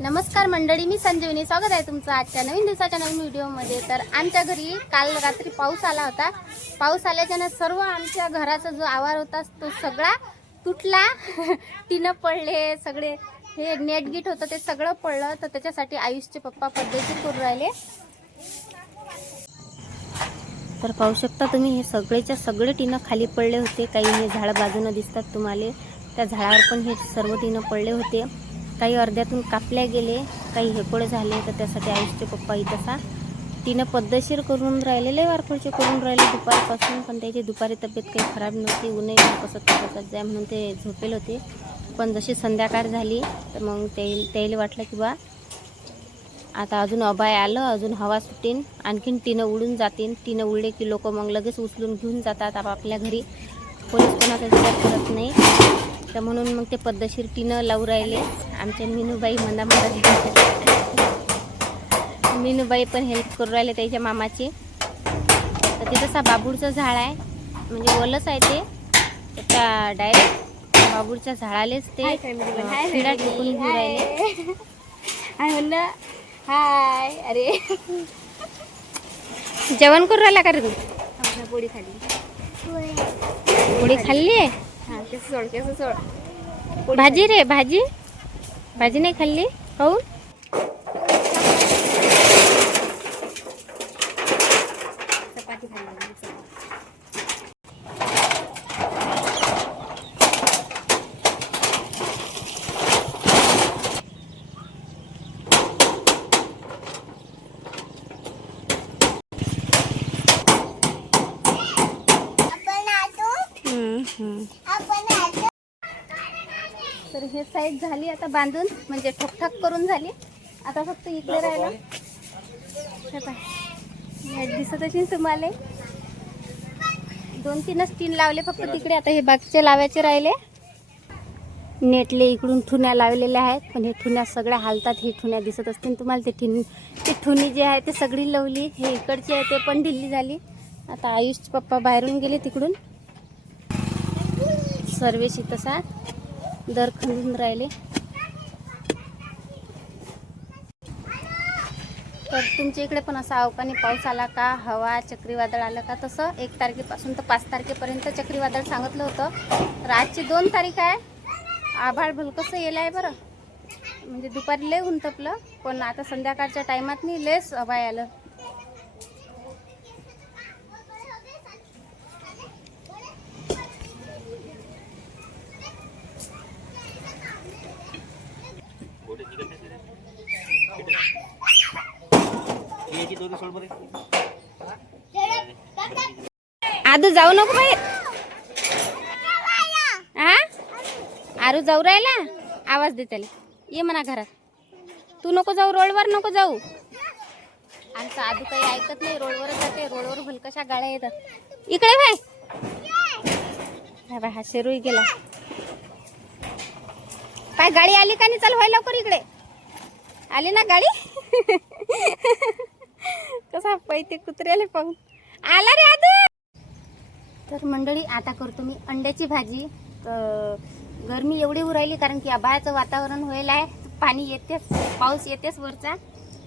नमस्कार मंडळी, मी संजीवनी. स्वागत आहे तुमचं आजच्या नवीन दिवसाच्या नवीन व्हिडिओमध्ये. तर आमच्या घरी काल रात्री पाऊस आला होता. पाऊस आल्याच्याने सर्व आमच्या घराचा जो आवार होता तो सगळा तुटला. टीनं पडले सगळे, हे नेटगीट होतं ते सगळं पडलं. तर त्याच्यासाठी आयुषचे पप्पा पद्धतशीर करून राहिले. तर पाहू शकता तुम्ही, हे सगळेच्या सगळे टीनं खाली पडले होते. काही हे झाड बाजूनं दिसतात तुम्हाला, त्या झाडावर पण हे सर्व टीनं पडले होते. काही अर्ध्यातून कापल्या गेले, काही हेकोळे झाले. तर त्यासाठी आयुषचे पप्पा इथं टीनं पद्धतशीर करून राहिलेले, वारखोळचे करून राहिले दुपारपासून. पण त्याची दुपारी तब्येत काही खराब नव्हती, ऊनही कसं कसत जाय म्हणून ते झोपेल होते. पण जशी संध्याकाळ झाली तर मग त्याला वाटलं की बा आता अजून अबाय आलं, अजून हवा सुटेन, आणखीन टीनं उडून जातील. टीनं उडले की लोक मग लगेच उचलून घेऊन जातात आपापल्या घरी. पोलीस कोणाचा विचार करत नाही. तर म्हणून मग ते पद्धतशीर टीनं लावू राहिले. आमच्या मीनूबाई मीनूबाई पण हेल्प करू राहिले त्याच्या मामाची. तर ते तसा बाबूळचं झाड आहे, म्हणजे वलच आहे ते. तर त्या डायरेक्ट बाबूळच्या झाडालेच ते किडा टिकून घेऊ राहिले. हाय म्हणलं, हाय. अरे जेवण करू राहिला का रे तू? पोळी खाल्ली. पोळी खाल्ली आहे? हां, केस सोड, केस सोड. भाजी रे, भाजी भाजी नाही खाल्ली? काहून? चपाती खाल्ली. तर हे साईड झाली आता बांधून, म्हणजे ठोकठाक करून झाली. आता फक्त इकडे राहिलं. दिसत असेल तुम्हाला, 2-3च टीन लावले फक्त तिकडे. आता हे बाकीचे लावायचे राहिले. नेटले इकडून ठुण्या लावलेल्या आहेत, पण हे ठुण्या सगळ्या हालतात. हे ठुण्या दिसत असतील तुम्हाला. ते ठुणी जे आहे ते सगळी लावली. हे इकडची आहे ते पण ढिल्ली झाली. आता आयुषचे पप्पा बाहेरून गेले तिकडून. सर्वेशी तसा दर खंदून राहिले. तर तुमच्या इकडे पण असा अवकाळी पाऊस आला का, हवा चक्रीवादळ आलं का? तसं 1 तारखेपासून तर 5 तारखेपर्यंत चक्रीवादळ सांगितलं होतं. तर आजची 2 तारीख आहे. आभाळ भलकसं येलं आहे बरं, म्हणजे दुपारी लय ऊन तपलं, पण आता संध्याकाळच्या टायमात नाही लेस आभाळ आलं. आदू जाऊ नको बाहेर. हा, आरू जाऊ राहिला. आवाज दे त्याला, ये म्हणा घरात. तू नको जाऊ, रोडवर नको जाऊ. आमचा आदू काही ऐकत नाही, रोडवरच जाते. रोडवर भलकशा गाड्या येतात. इकडे बाय बाय. हा शेरूही गेला. काय गाडी आली का नाही? चल व्हाय लवकर इकडे. आली ना गाडी. कसा पैते कुत्र्याले पाहून आला रे आदू. तर मंडळी, आता करतो मी अंड्याची भाजी. तर गरमी एवढी होऊ राहिली कारण की आभाळाचं वातावरण व्हायला आहे. पाणी येतेच, पाऊस येतेच वरचा.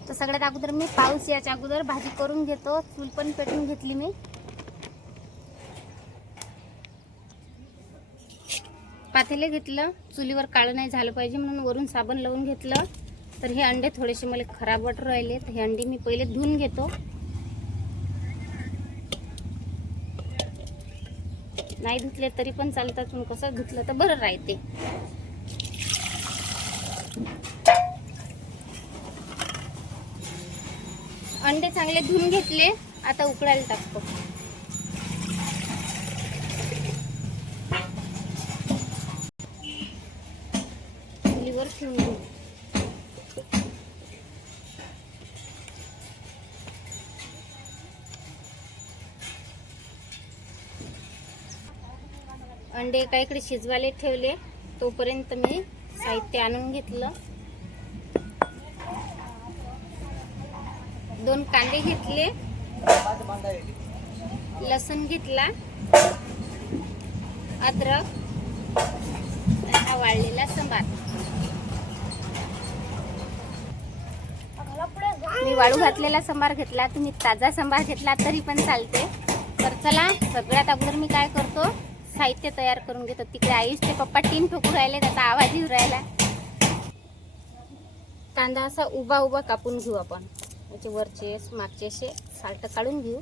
तर सगळ्यात अगोदर मी पाऊस याच्या अगोदर भाजी करून घेतो. चूल पण पेटून घेतली मी. पातेले घेतलं, चुलीवर काळं नाही झालं पाहिजे म्हणून वरून साबण लावून घेतलं. तर हे अंडे थोडेसे मला खराब वाटू राहिले, तर हे अंडे मी पहिले धुवून घेतो. नाही धुतले तरी पण चालतात, पण कसं धुतलं तर बरं राहते. अंडे चांगले धुवून घेतले. आता उकडायला टाकतो. चुलीवर ठेवून घेऊ. अंडे एका इकडे शिजवायला ठेवले. तोपर्यंत मी साहित्य आणून घेतलं. 2 कांदे घेतले, लसूण घेतला, अद्रक, हा वाळलेला संबार. वाळू घातलेला सांबार घेतला, तुम्ही ताजा सांबार घेतला तरी पण चालते. तर चला, सगळ्यात अगोदर मी काय करतो, साहित्य तयार करून घेतो. तिकडे आयुषचे पप्पा टीन ठोकू राहिले, त्याचा आवाज येऊ राहिला. कांदा असा उभा उभा कापून घेऊ आपण. याचे वरचे मागचे असे साल्ट काढून घेऊ.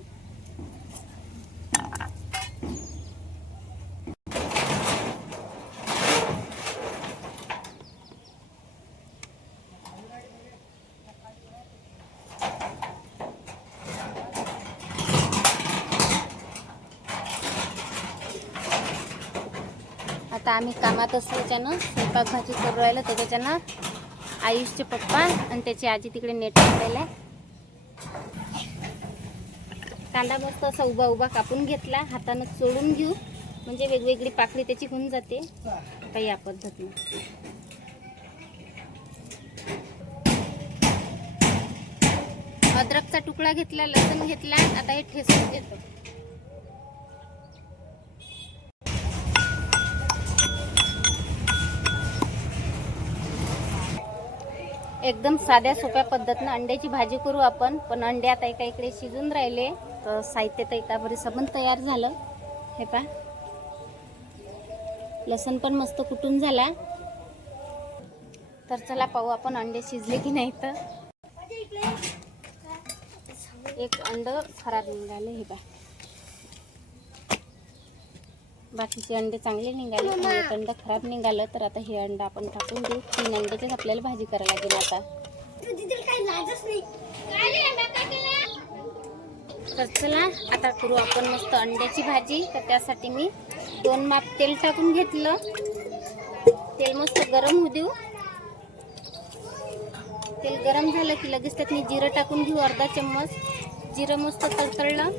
आता आम्ही कामात असल्याच्यानं स्वयंपाक भाजी करू राहिलो, त्याच्यानं आयुषचे पप्पा आणि त्याची आजी तिकडे नेट टाकायला. कांदा मस्त असा उभा उभा कापून घेतला, हातानं चोळून घेऊ म्हणजे वेगवेगळी पाकळी त्याची होऊन जाते. आता या पद्धतीने अद्रकचा तुकडा घेतला, लसूण घेतला. आता हे ठेचून घेतो. एकदम साध्या सोप्या पद्धतीनं अंड्याची भाजी करू आपण. पण अंडे आता एका इकडे शिजून राहिले, तर साहित्य तर एका बरी सबन तयार झालं. हे पहा, लसूण पण मस्त कुटून झाला. तर चला पाहू आपण अंडे शिजले की नाही. तर एक अंड खराब निघाले. हे पहा, बाकीचे अंडे चांगले निघाले, पण एक अंड खराब निघालं. तर आता हे अंड आपण टाकून देऊ. 3 अंड्याचेच आपल्याला भाजी करायला लागेल. आता तर चला, आता करू आपण मस्त अंड्याची भाजी. तर त्यासाठी मी 2 माप तेल टाकून घेतलं. तेल मस्त गरम होऊ देऊ. तेल गरम झालं की लगेच त्यात मी जिरं टाकून घेऊ, अर्धा चम्मच. जिरं मस्त तडतडलं.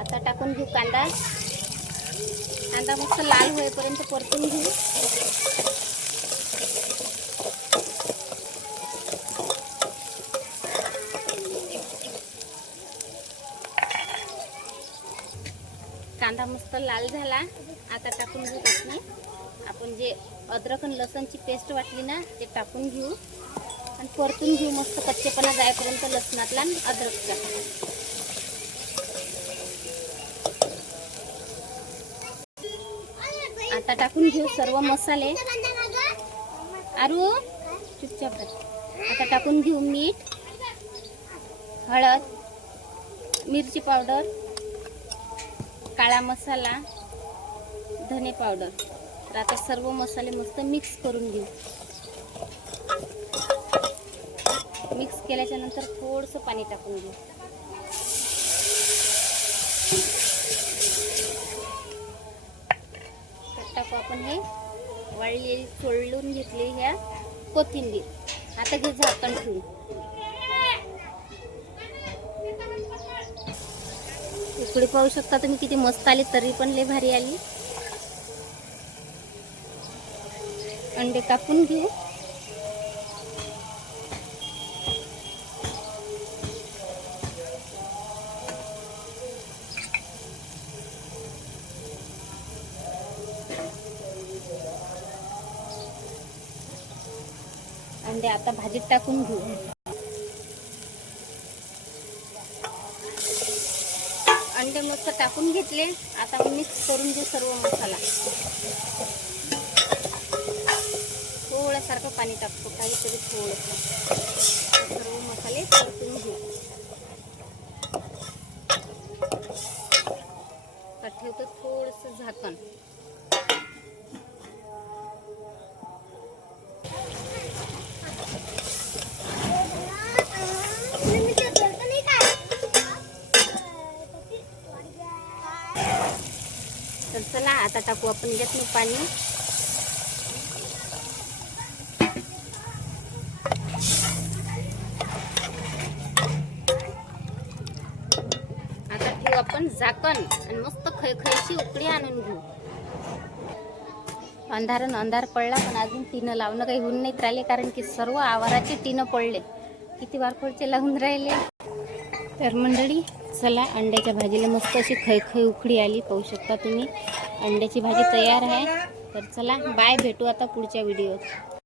आता टाकून घेऊ कांदा. कांदा मस्त लाल होईपर्यंत परतून घेऊ. कांदा मस्त लाल झाला. आता टाकून घेऊ त्यातनं आपण जे अद्रक आणि लसणची पेस्ट वाटली ना, ते टाकून घेऊ आणि परतून घेऊ मस्त कच्चेपणा जाईपर्यंत लसणातला आणि अद्रकचा. आता टाकून घेऊ सर्व मसाले. आरू चुपचाप. आता टाकून घेऊ मीठ, हळद, मिरची पावडर, काळा मसाला, धने पावडर. तर आता सर्व मसाले मस्त मिक्स करून घेऊ. मिक्स केल्याच्या नंतर थोडंसं पाणी टाकून घेऊ. टाकू आपण हे वाळलेली चोळून घेतली ह्या कोथिंबीर. आता हे झाकण ठेवू. उकडी पाहू शकता तुम्ही किती मस्त आली, तरी पण लय भारी आली. अंडे कापून घेऊ. अंडे आता भाजीत टाकून घेऊ. अंडे मस्त टाकून घेतले. आता मिक्स करून घेऊ सर्व मसाला. थोड्यासारखं पाणी टाकतो, काहीतरी थोडंसं. सर्व मसाले परतून घेऊ. ठेवतो थोडंसं झाकण. तर चला, आता टाकू आपण यातनं पाणी. आता ठेवू आपण झाकण आणि मस्त खळखळीची उकळी आणून घेऊ. अंधार पडला, पण अजून टीनं लावणं काही होऊन नाही राहिले, कारण की सर्व आवाराचे टीनं पडले. किती वारकोळचे लावून राहिले. तर मंडळी चला, अंड्याच्या भाजीला मस्त अशी खळखळ उकळी आली, पाहू शकता तुम्ही. अंड्याची भाजी तयार आहे. तर चला, बाय, भेटू आता पुढच्या व्हिडिओत.